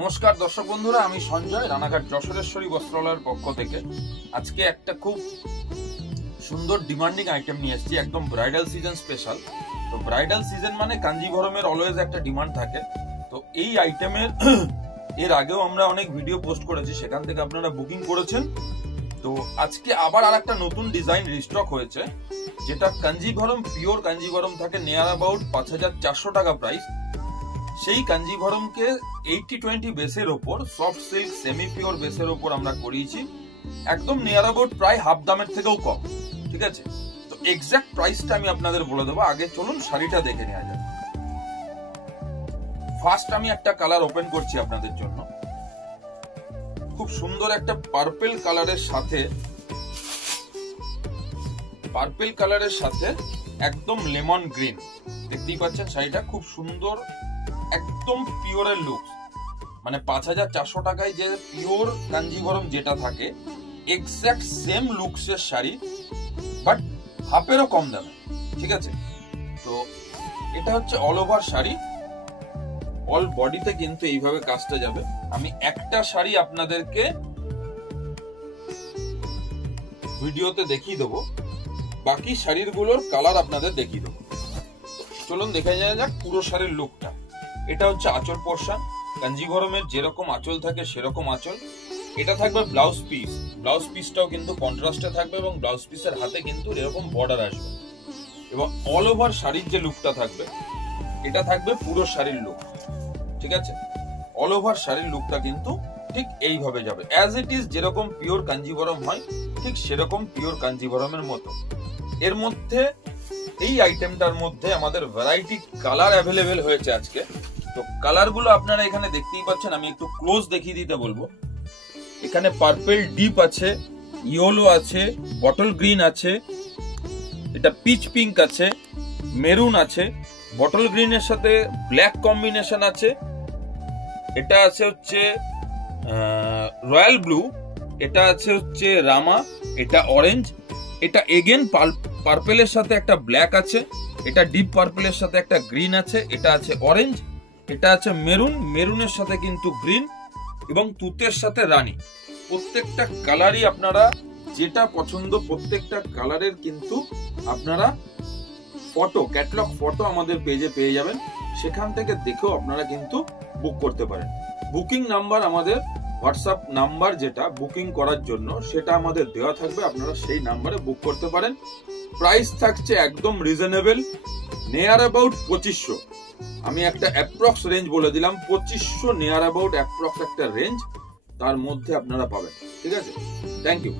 নমস্কার দর্শক বন্ধুরা, আমি সঞ্জয় রানাঘাট যশোরেশ্বরী বস্ত্রালয়ের পক্ষ থেকে আজকে একটা খুব সুন্দর ডিমান্ডিং আইটেম নিয়ে এসেছি, একদম ব্রাইডাল সিজন স্পেশাল। তো ব্রাইডাল সিজন মানে কাঞ্জিভরমের অলওয়েজ একটা ডিমান্ড থাকে। তো এই আইটেমের এর আগেও আমরা অনেক ভিডিও পোস্ট করেছি, সেখান থেকে আপনারা বুকিং করেছেন। তো আজকে আবার আর একটা নতুন ডিজাইন রিস্টক হয়েছে, যেটা কাঞ্জিভরম পিওর কাঞ্জিভরম থাকে, নিয়ার অ্যাবাউট ৫,৪০০ টাকা প্রাইস। সেই কাঞ্জিভরমকে 80-20 বেসের ওপর সফট সিল্ক সেমি পিওর বেসের ওপর আমরা করিয়েছি, একদম নিয়ার অ্যাবাউট প্রায় হাফ দামের থেকেও কম। ঠিক আছে, তো এক্সাক্ট প্রাইসটা আমি আপনাদের বলে দেবো। আগে চলুন শাড়িটা দেখে নেওয়া যাক। ফার্স্ট আমি একটা কালার ওপেন করছি আপনাদের জন্য। খুব সুন্দর একটা পার্পল কালারের সাথে একদম লেমন গ্রিন, দেখতেই পাচ্ছেন শাড়িটা খুব সুন্দর, একদম পিওরের লুক। মানে ৫,৪০০ টাকায় যে পিওর কাঞ্জিভরম যেটা থাকে, এক্সাক্ট সেম লুকসের শাড়ি, বাট হাফেরও কম দামে। ঠিক আছে, তো এটা হচ্ছে অল ওভার শাড়ি, অল বডিতে কিন্তু এইভাবে কাজটা যাবে। আমি একটা শাড়ি আপনাদেরকে ভিডিওতে দেখিয়ে দেবো, বাকি শাড়িগুলোর কালার আপনাদের দেখিয়ে দেবো। চলুন দেখে যাওয়া যাক পুরো শাড়ির লুকটা। এটা হচ্ছে আঁচল পোর্শন, কাঞ্জিভরমের যেরকম আঁচল থাকে সেরকম আঁচল। এটা থাকবে ব্লাউজ পিস, ব্লাউজ পিসটাও কিন্তু কন্ট্রাস্টে থাকবে এবং ব্লাউজ পিসের হাতে কিন্তু এরকম বর্ডার আসবে। এবং অল ওভার শাড়ির যে লুকটা থাকবে, এটা থাকবে পুরো শাড়ির লুক। ঠিক আছে, অল ওভার শাড়ির লুকটা কিন্তু ঠিক এইভাবে যাবে, অ্যাজ ইট ইজ যেরকম পিওর কাঞ্জিভরম হয় ঠিক সেরকম পিওর কাঞ্জিভরমের মতো। এর মধ্যে এই আইটেমটার মধ্যে আমাদের ভ্যারাইটি কালার অ্যাভেলেবেল হয়েছে আজকে। তো কালারগুলো আপনারা এখানে দেখতেই পাচ্ছেন, আমি একটু ক্লোজ দেখিয়ে দিতে বলবো। এখানে পার্পল ডিপ আছে, ইয়েলো আছে, বটল গ্রিন আছে, এটা পিচ পিঙ্ক আছে, মেরুন আছে, বটল গ্রিনের সাথে ব্ল্যাক কম্বিনেশন আছে, এটা আছে হচ্ছে রয়্যাল ব্লু, এটা আছে হচ্ছে রামা, এটা অরেঞ্জ, এটা এগেন পার্পেলের সাথে একটা ব্ল্যাক আছে, এটা ডিপ পার্পেলের সাথে একটা গ্রিন আছে, এটা আছে অরেঞ্জ, এটা আছে মেরুন, মেরুনের সাথে কিন্তু গ্রিন, এবং তুতের সাথে রানী। প্রত্যেকটা কালারই আপনারা যেটা পছন্দ, প্রত্যেকটা কালারের কিন্তু আপনারা ফটো, ক্যাটালগ ফটো আমাদের পেজে পেয়ে যাবেন, সেখান থেকে দেখেও আপনারা কিন্তু বুক করতে পারেন। বুকিং নাম্বার, আমাদের হোয়াটসঅ্যাপ নাম্বার যেটা বুকিং করার জন্য, সেটা আমাদের দেওয়া থাকবে, আপনারা সেই নাম্বারে বুক করতে পারেন। প্রাইস থাকছে একদম রিজনেবল, নিয়ার অ্যাবাউট ২৫০০। আমি একটা অ্যাপ্রক্স রেঞ্জ বলে দিলাম, ২৫০০ নিয়ার অ্যাবাউট অ্যাপ্রক্স একটা রেঞ্জ, তার মধ্যে আপনারা পাবেন। ঠিক আছে, থ্যাংক ইউ।